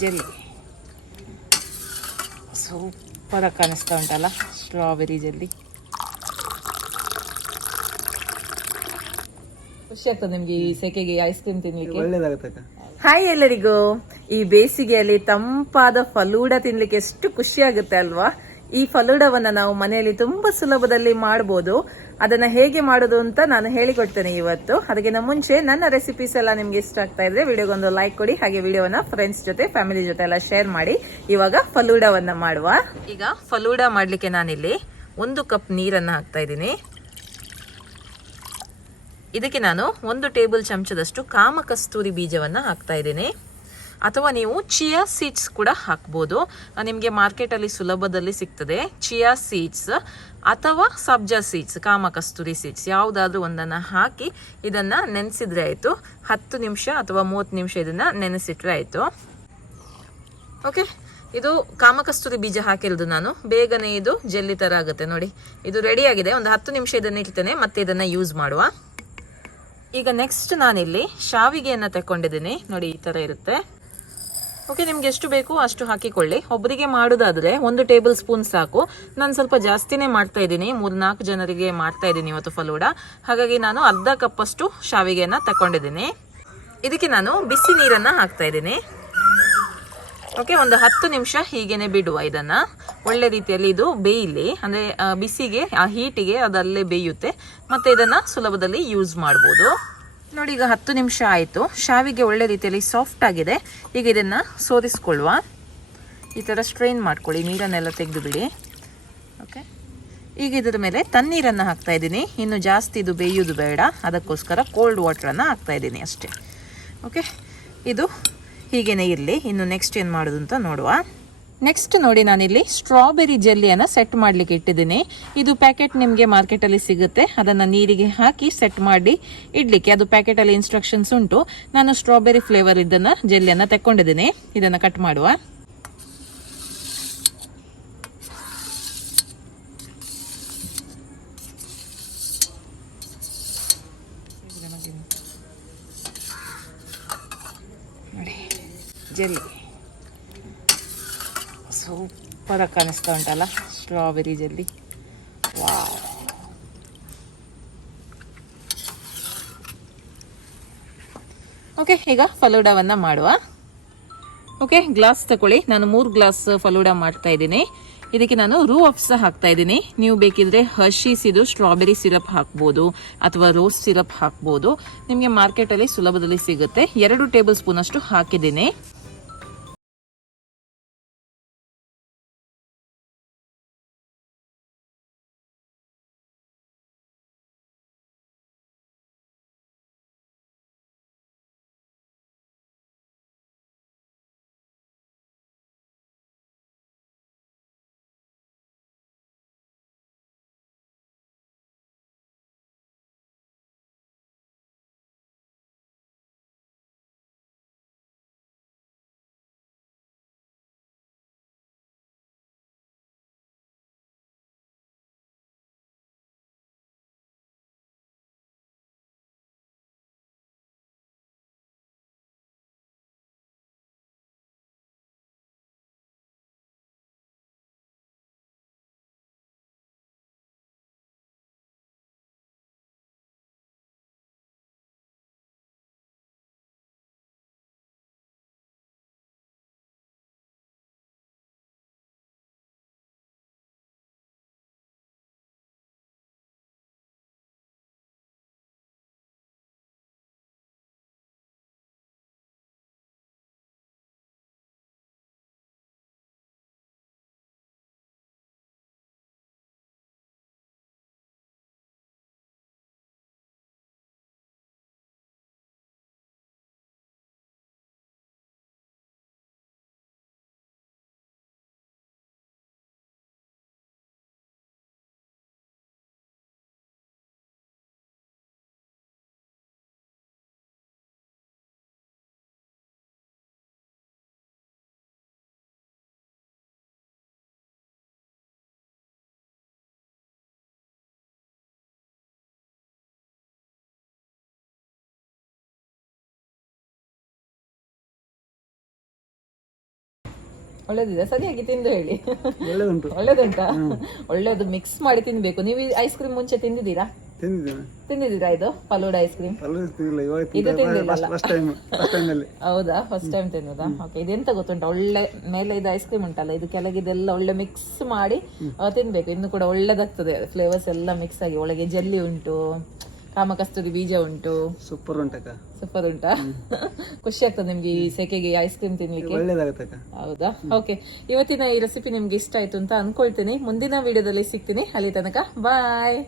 Jelly ಸೂಪರಾಗಿ ಕಾಣಿಸ್ತಾ ಉಂಟಲ್ಲ ಸ್ಟ್ರಾಬೆರಿ ಜೆಲ್ಲಿ. ಖುಷಿ ಆಗ್ತದೆ ನಿಮ್ಗೆ ಈ ಸೆಕೆಗೆ ಐಸ್ ಕ್ರೀಮ್ ತಿನ್ಲಿಕ್ಕೆ? ಒಳ್ಳೇದಾಗುತ್ತೆ. ಹಾಯ್ ಎಲ್ಲರಿಗೂ. ಈ ಬೇಸಿಗೆಯಲ್ಲಿ ತಂಪಾದ ಫಲೂಡಾ ತಿನ್ಲಿಕ್ಕೆ ಎಷ್ಟು ಖುಷಿ ಆಗುತ್ತೆ ಅಲ್ವಾ? ಈ ಫಲೂಡವನ್ನ ನಾವು ಮನೆಯಲ್ಲಿ ತುಂಬಾ ಸುಲಭದಲ್ಲಿ ಮಾಡಬಹುದು. ಅದನ್ನ ಹೇಗೆ ಮಾಡೋದು ಅಂತ ನಾನು ಹೇಳಿಕೊಡ್ತೇನೆ ಇವತ್ತು. ಅದಕ್ಕಿಂತ ಮುಂಚೆ ನನ್ನ ರೆಸಿಪೀಸ್ ಎಲ್ಲ ನಿಮ್ಗೆ ಇಷ್ಟ ಆಗ್ತಾ ಇದ್ರೆ ವಿಡಿಯೋಗೊಂದು ಲೈಕ್ ಕೊಡಿ, ಹಾಗೆ ವಿಡಿಯೋವನ್ನ ಫ್ರೆಂಡ್ಸ್ ಜೊತೆ ಫ್ಯಾಮಿಲಿ ಜೊತೆ ಎಲ್ಲ ಶೇರ್ ಮಾಡಿ. ಇವಾಗ ಫಲೂಡವನ್ನ ಮಾಡುವ. ಈಗ ಫಲೂಡಾ ಮಾಡ್ಲಿಕ್ಕೆ ನಾನಿಲ್ಲಿ 1 ಕಪ್ ನೀರನ್ನ ಹಾಕ್ತಾ ಇದ್ದೀನಿ. ಇದಕ್ಕೆ ನಾನು 1 ಟೇಬಲ್ ಚಮಚದಷ್ಟು ಕಾಮಕಸ್ತೂರಿ ಬೀಜವನ್ನ ಹಾಕ್ತಾ ಇದ್ದೀನಿ. ಅಥವಾ ನೀವು ಚಿಯಾ ಸೀಡ್ಸ್ ಕೂಡ ಹಾಕ್ಬೋದು. ನಿಮಗೆ ಮಾರ್ಕೆಟಲ್ಲಿ ಸುಲಭದಲ್ಲಿ ಸಿಗ್ತದೆ. ಚಿಯಾ ಸೀಡ್ಸ್ ಅಥವಾ ಸಬ್ಜಾ ಸೀಡ್ಸ್, ಕಾಮಕಸ್ತೂರಿ ಸೀಡ್ಸ್ ಯಾವುದಾದ್ರೂ ಒಂದನ್ನು ಹಾಕಿ ಇದನ್ನು ನೆನೆಸಿದ್ರೆ ಆಯಿತು. 10 ನಿಮಿಷ ಅಥವಾ 30 ನಿಮಿಷ ಇದನ್ನು ನೆನೆಸಿಟ್ರೆ ಆಯಿತು. ಓಕೆ, ಇದು ಕಾಮಕಸ್ತೂರಿ ಬೀಜ ಹಾಕಿರೋದು ನಾನು. ಬೇಗನೆ ಇದು ಜೆಲ್ಲಿ ಥರ ಆಗುತ್ತೆ ನೋಡಿ. ಇದು ರೆಡಿ ಆಗಿದೆ. ಒಂದು 10 ನಿಮಿಷ ಇದನ್ನು ಇಡ್ತೇನೆ, ಮತ್ತೆ ಇದನ್ನು ಯೂಸ್ ಮಾಡುವ. ಈಗ ನೆಕ್ಸ್ಟ್ ನಾನಿಲ್ಲಿ ಶಾವಿಗೆಯನ್ನು ತಗೊಂಡಿದ್ದೀನಿ ನೋಡಿ, ಈ ಥರ ಇರುತ್ತೆ. ಓಕೆ, ನಿಮ್ಗೆ ಎಷ್ಟು ಬೇಕು ಅಷ್ಟು ಹಾಕಿಕೊಳ್ಳಿ. ಒಬ್ಬರಿಗೆ ಮಾಡೋದಾದ್ರೆ 1 ಟೇಬಲ್ ಸ್ಪೂನ್ ಸಾಕು. ನಾನು ಸ್ವಲ್ಪ ಜಾಸ್ತಿನೇ ಮಾಡ್ತಾ ಇದ್ದೀನಿ, 3-4 ಜನರಿಗೆ ಮಾಡ್ತಾ ಇದ್ದೀನಿ ಇವತ್ತು ಫಲೂಡಾ. ಹಾಗಾಗಿ ನಾನು ಅರ್ಧ ಕಪ್ ಅಷ್ಟು ಶಾವಿಗೆಯನ್ನು ತಗೊಂಡಿದ್ದೀನಿ. ಇದಕ್ಕೆ ನಾನು ಬಿಸಿ ನೀರನ್ನು ಹಾಕ್ತಾ ಇದ್ದೀನಿ. ಓಕೆ, ಒಂದು 10 ನಿಮಿಷ ಹೀಗೇನೆ ಬಿಡುವ. ಇದನ್ನ ಒಳ್ಳೆ ರೀತಿಯಲ್ಲಿ ಇದು ಬೇಯಲಿ, ಅಂದ್ರೆ ಬಿಸಿಗೆ ಆ ಹೀಟಿಗೆ ಅದಲ್ಲೇ ಬೇಯುತ್ತೆ. ಮತ್ತೆ ಇದನ್ನ ಸುಲಭದಲ್ಲಿ ಯೂಸ್ ಮಾಡ್ಬೋದು. ನೋಡಿ, ಈಗ 10 ನಿಮಿಷ ಆಯಿತು. ಶಾವಿಗೆ ಒಳ್ಳೆ ರೀತಿಯಲ್ಲಿ ಸಾಫ್ಟ್ ಆಗಿದೆ. ಈಗ ಇದನ್ನು ಸೋರಿಸ್ಕೊಳ್ಳುವ. ಈ ಥರ ಸ್ಟ್ರೈನ್ ಮಾಡ್ಕೊಳ್ಳಿ, ನೀರನ್ನೆಲ್ಲ ತೆಗೆದು ಬಿಡಿ. ಓಕೆ, ಈಗ ಇದರ ಮೇಲೆ ತಣ್ಣೀರನ್ನು ಹಾಕ್ತಾ ಇದ್ದೀನಿ. ಇನ್ನು ಜಾಸ್ತಿ ಇದು ಬೇಯೋದು ಬೇಡ, ಅದಕ್ಕೋಸ್ಕರ ಕೋಲ್ಡ್ ವಾಟ್ರನ್ನು ಹಾಕ್ತಾ ಇದ್ದೀನಿ ಅಷ್ಟೇ. ಓಕೆ, ಇದು ಹೀಗೇನೆ ಇರಲಿ. ಇನ್ನು ನೆಕ್ಸ್ಟ್ ಏನು ಮಾಡೋದು ಅಂತ ನೋಡುವ. ನೆಕ್ಸ್ಟ್ ನೋಡಿ, ನಾನಿಲ್ಲಿ ಸ್ಟ್ರಾಬೆರಿ ಜೆಲ್ಲಿಯನ್ನು ಸೆಟ್ ಮಾಡಲಿಕ್ಕೆ ಇಟ್ಟಿದ್ದೀನಿ. ಇದು ಪ್ಯಾಕೆಟ್ ನಿಮಗೆ ಮಾರ್ಕೆಟಲ್ಲಿ ಸಿಗುತ್ತೆ. ಅದನ್ನು ನೀರಿಗೆ ಹಾಕಿ ಸೆಟ್ ಮಾಡಿ ಇಡಲಿಕ್ಕೆ. ಅದು ಪ್ಯಾಕೆಟಲ್ಲಿ ಇನ್ಸ್ಟ್ರಕ್ಷನ್ಸ್ ಉಂಟು. ನಾನು ಸ್ಟ್ರಾಬೆರಿ ಫ್ಲೇವರ್ ಇದನ್ನು ಜೆಲ್ಲಿಯನ್ನು ತಗೊಂಡಿದ್ದೀನಿ. ಇದನ್ನು ಕಟ್ ಮಾಡುವ. ನೋಡಿ, ಜೆಲ್ಲಿ ಸೂಪರಾಗಿ ಕಾಣಿಸ್ತಾ ಉಂಟಲ್ಲ ಸ್ಟ್ರಾಬೆರಿ ಜೆಲ್ಲಿ. ವಾವ್! ಓಕೆ, ಈಗ ಫಲೂಡಾವನ್ನ ಮಾಡುವ. ಓಕೆ, ಗ್ಲಾಸ್ ತಗೊಳ್ಳಿ. ನಾನು 3 ಗ್ಲಾಸ್ ಫಲೂಡಾ ಮಾಡ್ತಾ ಇದ್ದೀನಿ. ಇದಕ್ಕೆ ನಾನು ರೂ ಅಫ್ಸ ಹಾಕ್ತಾ ಇದ್ದೀನಿ. ನೀವು ಬೇಕಿದ್ರೆ ಹರ್ಷೀಸ್ ಇದು ಸ್ಟ್ರಾಬೆರಿ ಸಿರಪ್ ಹಾಕ್ಬೋದು, ಅಥವಾ ರೋಸ್ ಸಿರಪ್ ಹಾಕ್ಬೋದು. ನಿಮಗೆ ಮಾರ್ಕೆಟಲ್ಲಿ ಸುಲಭದಲ್ಲಿ ಸಿಗುತ್ತೆ. 2 ಟೇಬಲ್ ಸ್ಪೂನ್ ಅಷ್ಟು ಹಾಕಿದ್ದೀನಿ. ಒಳ್ಳೇದಿದೆ, ಸರಿಯಾಗಿ ತಿಂದು ಹೇಳಿ. ಒಳ್ಳೆದುಂಟು. ಒಳ್ಳೇದುಂಟಾ? ಒಳ್ಳೇದು ಮಿಕ್ಸ್ ಮಾಡಿ ತಿನ್ಬೇಕು. ನೀವು ಐಸ್ ಕ್ರೀಮ್ ಮುಂಚೆ ತಿಂದಿದ್ದೀರಾ? ತಿಂದಿದ್ದೀರಾ ಇದು ಫಲೂಡ ಐಸ್ ಕ್ರೀಮ್? ಇದು ತಿಂದಿಲ್ಲ. ಹೌದಾ, ಫಸ್ಟ್ ಟೈಮ್ ತಿನ್ನೋದಾ? ಓಕೆ. ಇದೆಂತ ಗೊತ್ತುಂಟಾ, ಒಳ್ಳೆ ಮೇಲೆ ಇದು ಐಸ್ ಕ್ರೀಮ್ ಉಂಟಲ್ಲ, ಇದು ಕೆಳಗಿದೆಲ್ಲ ಒಳ್ಳೆ ಮಿಕ್ಸ್ ಮಾಡಿ ತಿನ್ಬೇಕು. ಇನ್ನು ಕೂಡ ಒಳ್ಳೇದಾಗ್ತದೆ, ಫ್ಲೇವರ್ಸ್ ಎಲ್ಲ ಮಿಕ್ಸ್ ಆಗಿ. ಒಳಗೆ ಜೆಲ್ಲಿ ಉಂಟು, ಕಾಮಕಸ್ತೂರಿ ಬೀಜ ಉಂಟು. ಸೂಪರ್ ಉಂಟಕ್ಕ. ಸೂಪರ್ ಉಂಟಾ? ಖುಷಿ ಆಗ್ತದೆ ನಿಮ್ಗೆ ಈ ಸೆಕೆಗೆ ಐಸ್ ಕ್ರೀಮ್ ತಿನ್ಲಿಕ್ಕೆ? ಹೌದಾ? ಓಕೆ. ಇವತ್ತಿನ ಈ ರೆಸಿಪಿ ನಿಮ್ಗೆ ಇಷ್ಟ ಆಯ್ತು ಅಂತ ಅನ್ಕೊಳ್ತೀನಿ. ಮುಂದಿನ ವಿಡಿಯೋದಲ್ಲಿ ಸಿಗ್ತೀನಿ. ಅಲ್ಲಿ ತನಕ ಬಾಯ್.